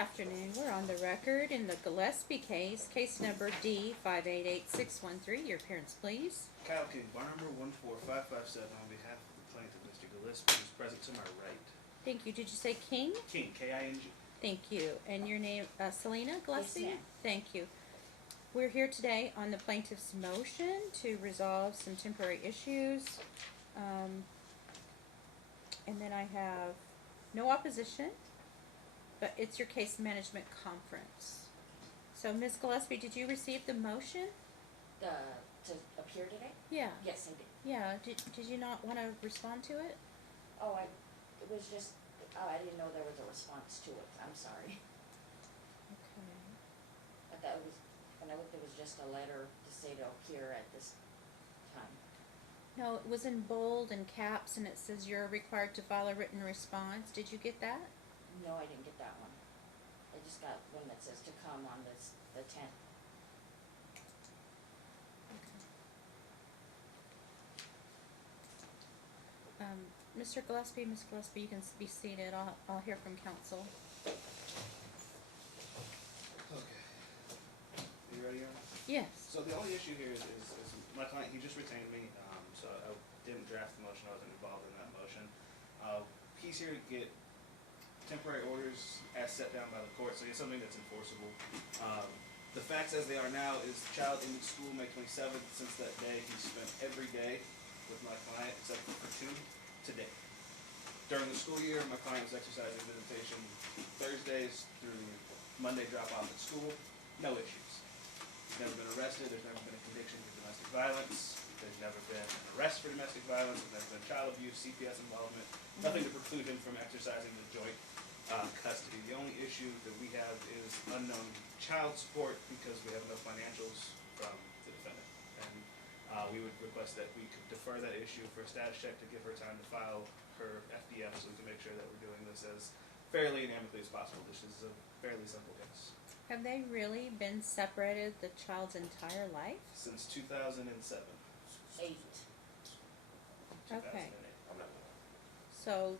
afternoon. We're on the record in the Gillespie case, case number D588613. Your appearance, please. Kyle King, bar number 14557, on behalf of the plaintiff, Mr. Gillespie, who's present to my right. Thank you. Did you say King? King, K-I-N-G. Thank you. And your name, Selena Gillespie? Yes, ma'am. Thank you. We're here today on the plaintiff's motion to resolve some temporary issues. And then I have no opposition, but it's your case management conference. So, Ms. Gillespie, did you receive the motion? To appear today? Yeah. Yes, I did. Yeah. Did you not want to respond to it? Oh, I didn't know there was a response to it. I'm sorry. Okay. But that was, when I looked, it was just a letter to say to appear at this time. No, it was in bold and caps, and it says you're required to file a written response. Did you get that? No, I didn't get that one. I just got one that says to come on the 10th. Mr. Gillespie, Ms. Gillespie, you can be seated. I'll hear from counsel. Okay. You ready, Rena? Yes. So the only issue here is my client, he just retained me, so I didn't draft the motion, I wasn't involved in that motion. He's here to get temporary orders as set down by the court, so it's something that's enforceable. The facts as they are now is the child ended school May 27th. Since that day, he's spent every day with my client except for 2 today. During the school year, my client was exercising visitation Thursdays through Monday drop-off at school. No issues. He's never been arrested. There's never been a conviction for domestic violence. There's never been an arrest for domestic violence. There's never been child abuse, CPS involvement. Nothing to preclude him from exercising the joint custody. The only issue that we have is unknown child support because we have no financials from the defendant. And we would request that we could defer that issue for a status check to give her time to file her FDF so we can make sure that we're doing this as fairly and amicably as possible. This is a fairly simple case. Have they really been separated the child's entire life? Since 2007. 8. 2008. Okay. I'm not So,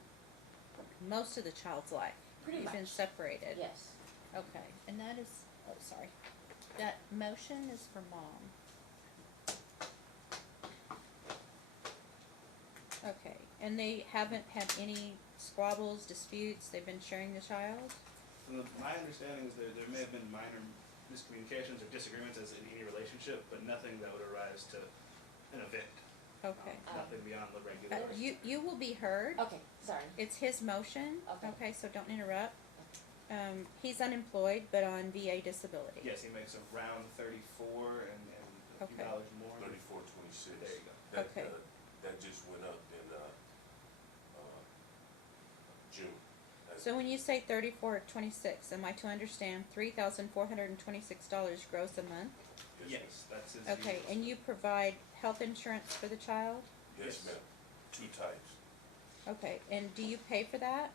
most of the child's life. Pretty You've been much. separated. Yes. Okay. And that is, oh, sorry. That motion is for mom. Okay. And they haven't had any squabbles, disputes? They've been sharing the child? My understanding is there may have been minor miscommunications or disagreements as in any relationship, but nothing that would arise to an event. Okay. Nothing beyond the regular. You will be heard. Okay, sorry. It's his motion. Okay. So don't interrupt. He's unemployed, but on VA disability. Yes, he makes around 34 and a few Okay. dollars more. 34.26. There you go. That, Okay. That just went up in June. So when you say 34.26, am I to understand $3,426 gross a month? Yes, that's his. Okay, usual. and you provide health insurance for the child? Yes, ma'am. 2 types. Okay, and do you pay for that?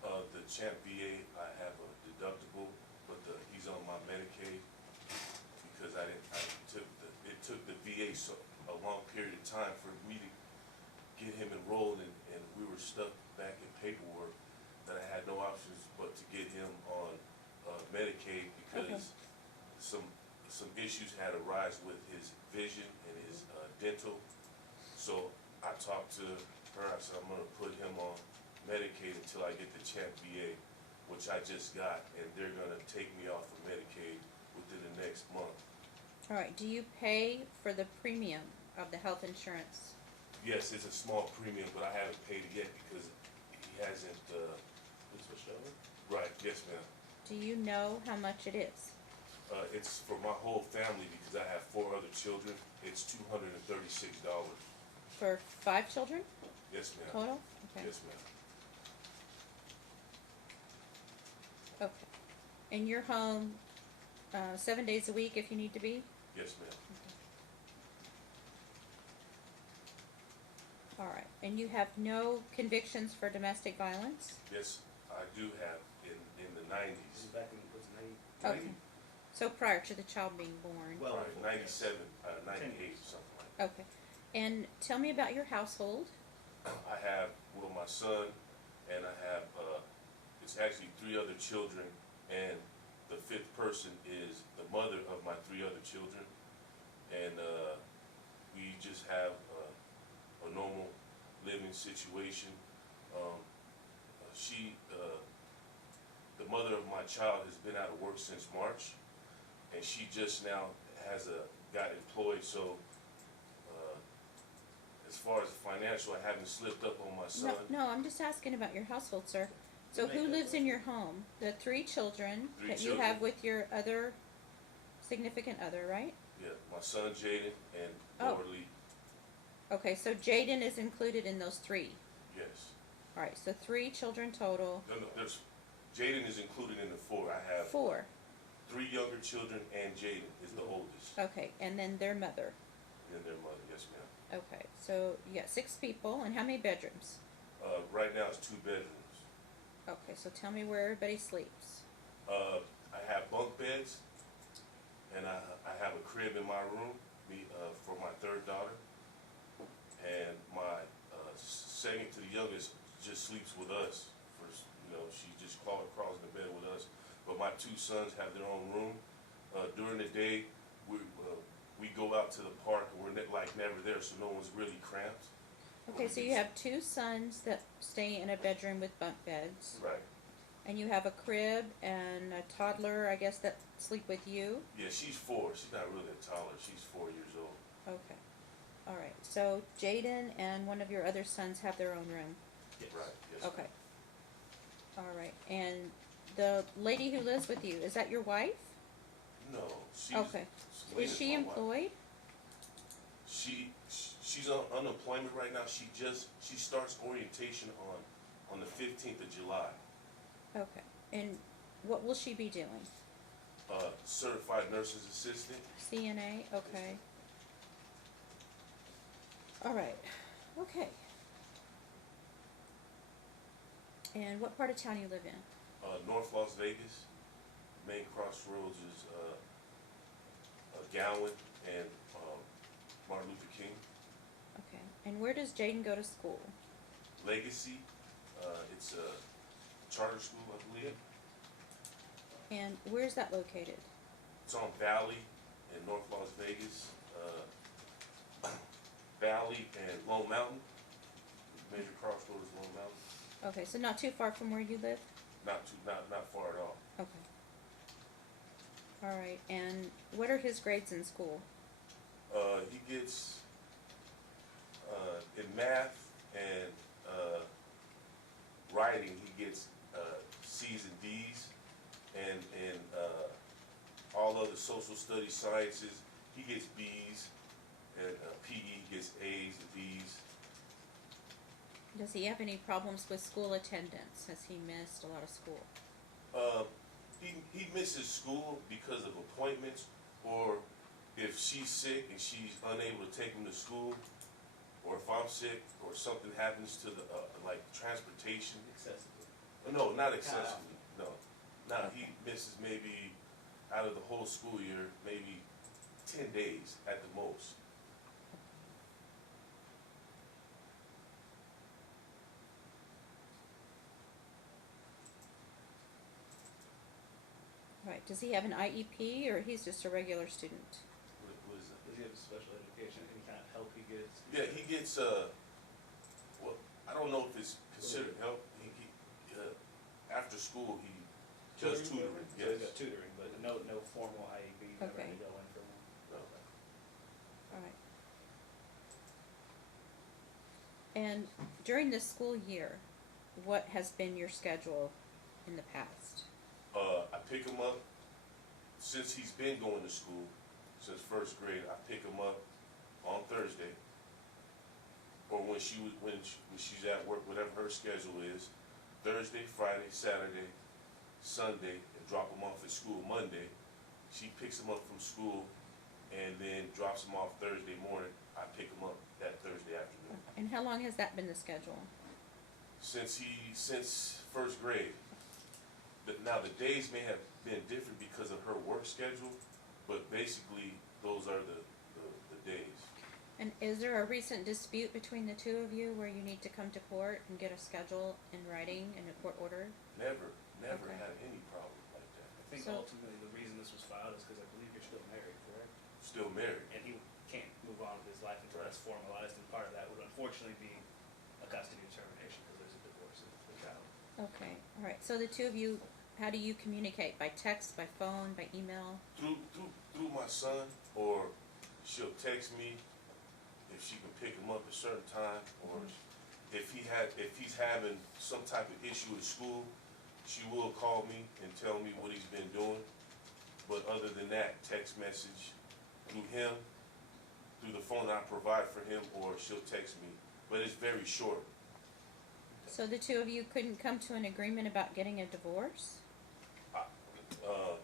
The Champ VA, I have a deductible, but he's on my Medicaid because it took the VA a long period of time for me to get him enrolled, and we were stuck back in paperwork that I had no options but to get him on Medicaid because some issues had arisen with his vision and his dental. So I talked to her, I said I'm gonna put him on Medicaid until I get the Champ VA, which I just got, and they're gonna take me off of Medicaid within the next month. All right, do you pay for the premium of the health insurance? Yes, it's a small premium, but I haven't paid it yet because he hasn't, right, yes ma'am. Do you know how much it is? It's for my whole family because I have 4 other children. It's $236. For 5 children Yes ma'am. total? Okay. Yes ma'am. Okay. And you're home 7 days a week if you need to be? Yes ma'am. All right. And you have no convictions for domestic violence? Yes, I do have in the This 90s. is back in, what's it, 90? Okay. So prior to the child being born? Well, Right, 97, 98, something like that. Okay. And tell me about your household. I have, well, my son, and I have, it's actually 3 other children and the fifth person is the mother of my 3 other children, and we just have a normal living situation. The mother of my child has been out of work since March, and she just now got employed, so as far as financial, I haven't slipped up on my son. No, I'm just asking about your household, sir. So who lives in your home? The 3 children that you have with your other significant other, right? Yeah, my son Jaden and Oh. daughter Lee. Okay, so Jaden is included in those 3. Yes. All right, so 3 children total. No, Jaden is included in the 4. I have 4. 3 younger children, and Jaden is the oldest. Okay, and then their mother. And their mother, yes ma'am. Okay, so you got 6 people, and how many bedrooms? Right now it's 2 bedrooms. Okay, so tell me where everybody sleeps. I have bunk beds, and I have a crib in my room for my 3rd daughter, and my second to the youngest just sleeps with us. She just crawls in the bed with us. But my 2 sons have their own room. During the day, we go out to the park, and we're never there, so no one's really cramped. Okay, so you have 2 sons that stay in a bedroom with bunk beds. Right. And you have a crib and a toddler, I guess, that sleep with you? Yeah, she's 4. She's not really a toddler. She's 4 years old. Okay. All right. So Jaden and one of your other sons have their own room? Yes. Right, yes. Okay. All right. And the lady who lives with you, is that your wife? No, she's... Okay. Selena's Is she my wife. employed? She's on unemployment right now. She starts orientation on the 15th of July. Okay. And what will she be doing? Certified nurse's assistant. CNA? Okay. All right. Okay. And what part of town you live in? North Las Vegas. Main crossroads is Gowan and Martin Luther King. Okay. And where does Jaden go to school? Legacy. It's a charter school, I believe. And where's that located? It's on Valley in North Las Vegas. Valley and Lone Mountain. Major crossroads is Lone Mountain. Okay, so not too far from where you live? Not far at all. Okay. All right, and what are his grades in school? He gets in math and writing, he gets C's and D's, and in all other social studies, sciences, he gets B's, and PE gets A's and B's. Does he have any problems with school attendance? Has he missed a lot of school? He misses school because of appointments, or if she's sick and she's unable to take him to school, or if I'm sick or something happens to the like transportation. Excessively. No, not excessively. No, he misses maybe out of the whole school year, maybe 10 days at the most. Right, does he have an IEP, or he's just a regular student? What is it? Does he have special education? Any kind of help he gets? Yeah, he gets well, I don't know if it's considered help. He after school he does tutoring. So Yes. he's got tutoring, but no formal IEP. Never Okay. had to go in for one. No. All right. And during this school year, what has been your schedule in the past? I pick him up since he's been going to school since 1st grade. I pick him up on Thursday, or when she's at work, whatever her schedule is. Thursday, Friday, Saturday, Sunday, and drop him off at school Monday. She picks him up from school and then drops him off Thursday morning. I pick him up that Thursday afternoon. And how long has that been the schedule? Since 1st grade. Now the days may have been different because of her work schedule, but basically those are the days. And is there a recent dispute between the 2 of you where you need to come to court and get a schedule in writing and a court order? Never Okay. had any problem like that. still married. and he can't move on with his life until that's formalized, and part of that would unfortunately be a custody determination, because there's a divorce of the child. Okay, all right. So the two of you, how do you communicate? By text, by phone, by email? Through my son, or she'll text me if she can pick him up at a certain time, or if he's having some type of issue at school, she will call me and tell me what he's been doing. But other than that, text message through him, through the phone I provide for him, or she'll text me. But it's very short. So the two of you couldn't come to an agreement about getting a divorce? No,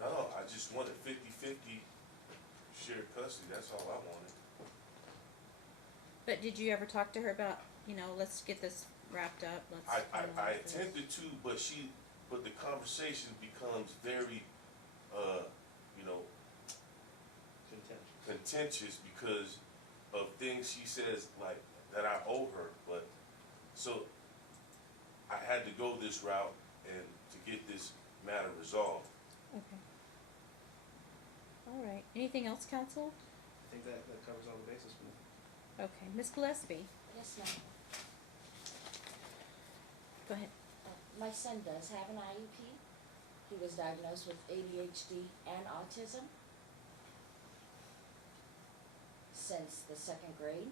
I just wanted 50-50 shared custody. That's all I wanted. But did you ever talk to her about, let's get this wrapped up, let's I finalize this? attempted to, but the conversation becomes very, contentious because of things she says like that I owe her. But so I had to go this route and to get this matter resolved. Okay. All right. Anything else, counsel? I think that covers all the bases for me. Okay. Ms. Gillespie, Yes, ma'am. go ahead. My son does have an IEP. He was diagnosed with ADHD and autism since the 2nd grade.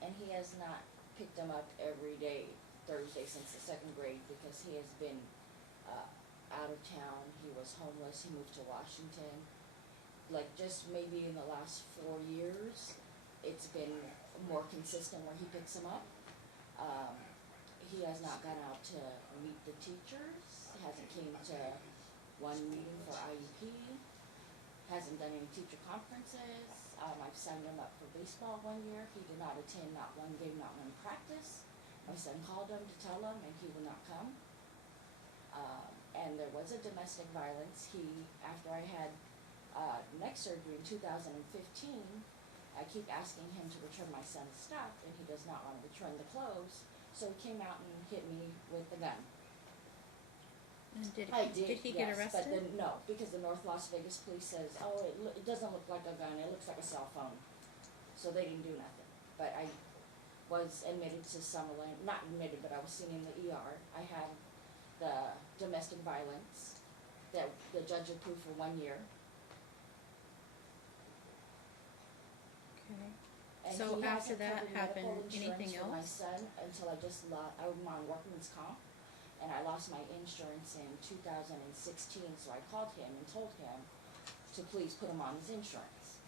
And he has not picked him up every day, Thursday, since the 2nd grade, because he has been out of town. He was homeless. He moved to Washington. Like, just maybe in the last 4 years, it's been more consistent where he picks him up. He has not gone out to meet the teachers, hasn't came to one meeting for IEP, hasn't done any teacher conferences. I've signed him up for baseball 1 year. He did not attend not one game, not one practice. My son called him to tell him, and he would not come. And there was a domestic violence. After I had neck surgery in 2015, I keep asking him to return my son's stuff, and he does not want to return the clothes. So he came out and hit me with the gun. And did he yes, get arrested? But then, no, because the North Las Vegas police says, oh, it doesn't look like a gun, it looks like a cell phone. So they didn't do nothing. But I was admitted to Summerlin, not admitted, but I was seen in the ER. I had the domestic violence that the judge approved for 1 year. Okay. And So he after hasn't that covered happened, medical insurance anything for my else? son until I just I'm on workman's comp, and I lost my insurance in 2016, so I called him and told him to please put him on his insurance.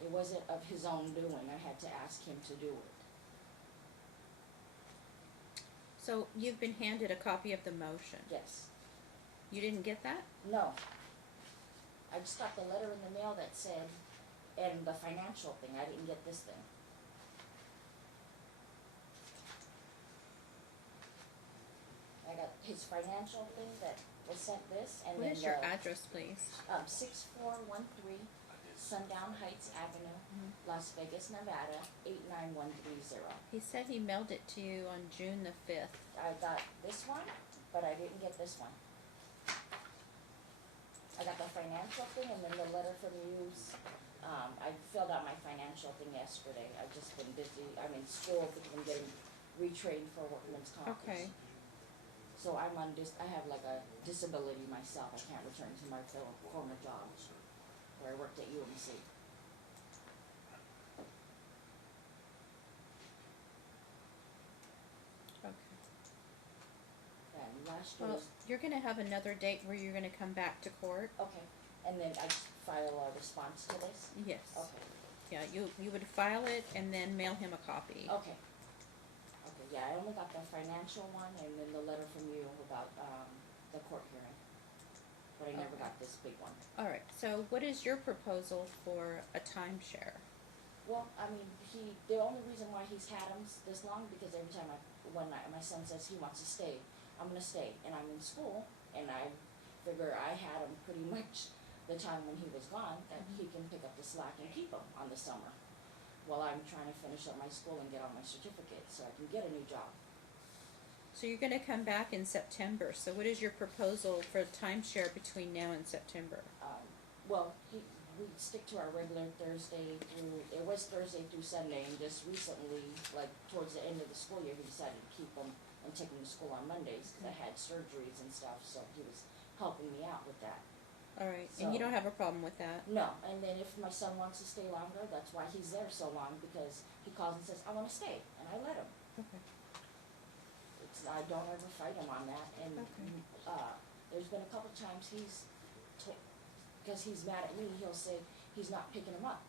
It wasn't of his own doing, I had to ask him to do it. So you've been handed a copy of the motion. Yes. You didn't get that? No. I just got the letter in the mail that said, and the financial thing, I didn't get this thing. I got his financial thing that was sent this, and What then is your address, please? 6413 Sundown Heights Avenue, Las Vegas, Nevada, 89130. He said he mailed it to you on June the 5th. I got this one, but I didn't get this one. I got the financial thing and then the letter from Hughes. I filled out my financial thing yesterday. I've just been busy. I'm in school because I'm getting retrained for workman's comp. Okay. So I have like a disability myself. I can't return to my former job where I worked at UMC. Okay. And last year Well, was, you're gonna have another date where you're gonna come back to court? okay, and then I just file a response to this? Yes. Okay, Yeah, you would file it and then mail him a copy. okay. Okay, yeah, I only got the financial one and then the letter from you about, the court hearing. But I never Okay. got this big one. All right, so what is your proposal for a timeshare? Well, I mean, the only reason why he's had them this long, because every time one night, my son says he wants to stay, I'm gonna stay, and I'm in school, and I figure I had him pretty much the time when he was gone, that he can pick up the slack and keep him on the summer, while I'm trying to finish up my school and get all my certificates, so I can get a new job. So you're gonna come back in September, so what is your proposal for timeshare between now and September? well, we stick to our regular Thursday through, it was Thursday through Sunday, and just recently, like, towards the end of the school year, he decided to keep them and take them to school on Mondays, cause I had surgeries and stuff, so he was helping me out with that. Alright, and you So- don't have a problem with that? No, and then if my son wants to stay longer, that's why he's there so long, because he calls and says, I wanna stay, and I let him. Okay. I don't ever fight him on that, and, Okay. there's been a couple times cause he's mad at me, he'll say he's not picking him up.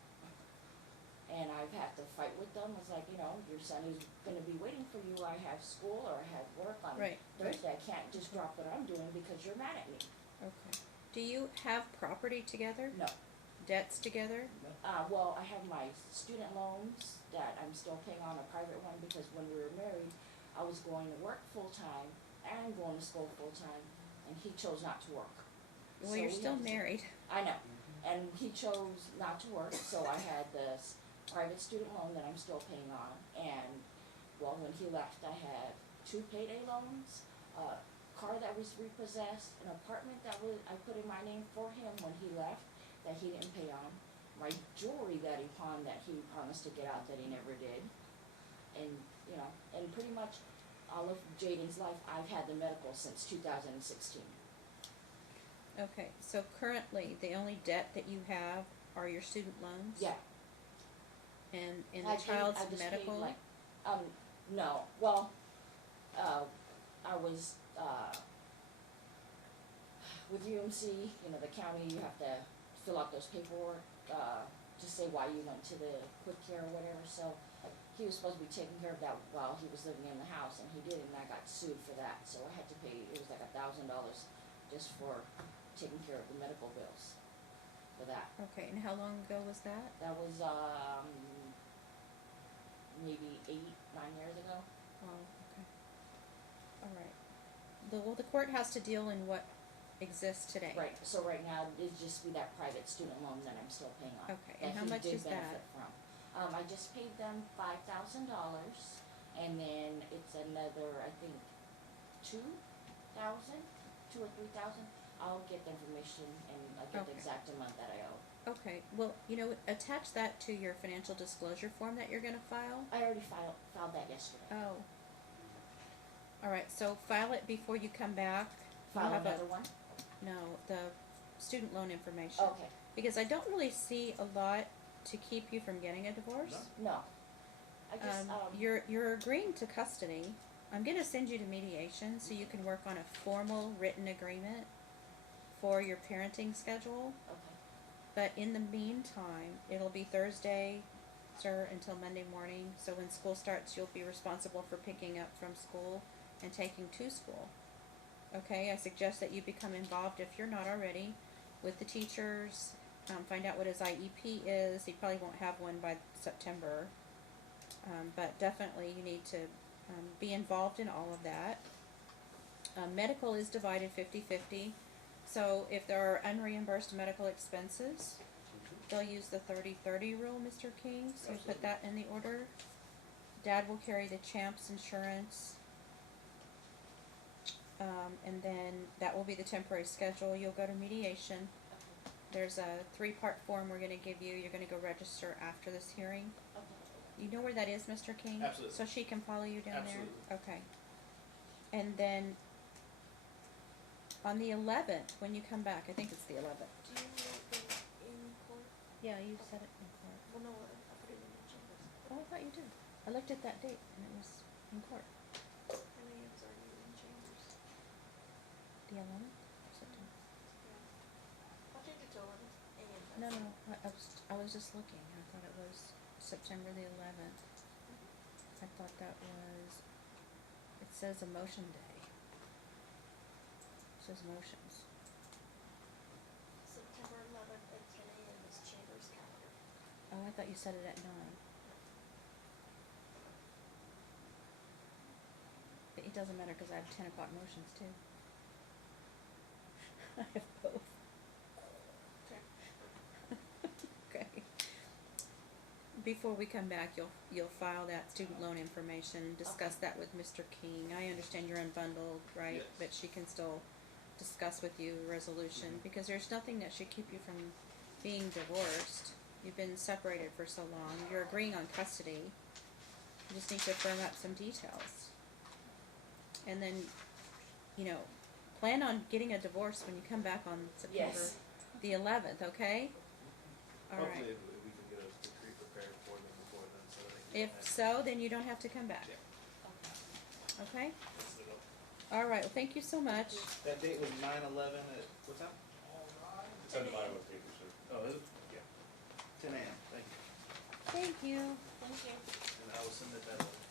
And I've had to fight with them, it's like, your son is gonna be waiting for you, I have school or I have work on Right, right. Thursday, I can't just drop what I'm doing because you're mad at me. Okay. Do you have property together? No, Debts together? well, I have my student loans that I'm still paying on a private one, because when we were married, I was going to work full-time and going to school full-time, and he chose not to work. Well, So you're we still had to- married. I know, and he chose not to work, so I had this private student loan that I'm still paying on, and, well, when he left, I had 2 payday loans, a car that was repossessed, an apartment that I put in my name for him when he left, that he didn't pay on, my jewelry that he pawned that he promised to get out that he never did, and, and pretty much all of Jaden's life, I've had the medical since 2016. Okay, so currently, the only debt that you have are your student loans? Yeah. And I the paid- child's I just paid, medical? like, no, well, I was, with UMC, the county, you have to fill out those paperwork, to say why you went to the quick care or whatever, so he was supposed to be taking care of that while he was living in the house, and he did, and I got sued for that, so I had to pay, it was like $1,000 just for taking care of the medical bills for that. Okay, and how long ago was that? That was, maybe 8, 9 years ago. Oh, okay. Alright. Well, the court has to deal in what exists today. Right, so right now, it'd just be that private student loan that I'm still paying on. Okay, and how much is that? That he did benefit from. I just paid them $5,000, and then it's another, I think, 2,000, 2 or 3,000. I'll get the information and I'll get the Okay. exact amount that I owe. Okay, well, attach that to your financial disclosure form that you're gonna file. I already filed that yesterday. Oh. Alright, so file it before you come back. You'll File have another one? No, the student loan information. Okay, Because I don't really see a lot to keep you from getting a divorce. no. I just, You're agreeing to custody. I'm gonna send you to mediation so you can work on a formal written agreement for your parenting schedule. okay, But in the meantime, it'll be Thursday, sir, until Monday morning. So when school starts, you'll be responsible for picking up from school and taking to school. Okay, I suggest that you become involved, if you're not already, with the teachers. Find out what his IEP is. He probably won't have one by September. But definitely you need to be involved in all of that. Medical is divided 50-50. So if there are unreimbursed medical expenses, they'll use the 30-30 rule, Mr. King. So Absolutely. put that in the order. Dad will carry the CHAMPS insurance. And then that will be the temporary schedule. You'll go to mediation. There's a 3-part form we're gonna give you. You're gonna go register after this hearing. okay. You know where that is, Mr. King? Absolutely. So she can follow you down Absolutely. there? Okay. And then on the 11th, when you come back, I think it's the 11th. Do you want them in court? Yeah, you said it in court. Well, no, I put it in the chambers. Oh, I thought you did. I looked at that date and it was in court. I mean, it was already in chambers. The 11th? September. Yeah. I'll change it to 11 a.m. No, no, I was just looking. I thought it was September the 11th. I thought that was, it says a motion day. It says motions. September 11th at 10 a.m. is chambers calendar. Oh, I thought you said it at 9. But it doesn't matter because I have 10 o'clock motions too. I have both. Okay. Okay. Before we come back, you'll file that student loan information, discuss that with Mr. King. I understand you're unbundled, right? Yes. But she can still discuss with you a resolution, because there's nothing that should keep you from being divorced. You've been separated for so long. You're agreeing on custody. You just need to firm up some details. And then, you know, plan on getting a divorce when you come back on September Yes. the 11th, okay? All right. Hopefully, we can get a decree prepared for them before then, so that they can. If so, then you don't have to come back. Yeah. Okay? That's the goal. All right. Well, thank you so much. That date was 9/11 at, what time? It's on the Iowa paper, sir. Oh, is it? Yeah. 10 a.m. Thank you. Thank you. Thank you. And I will submit that over.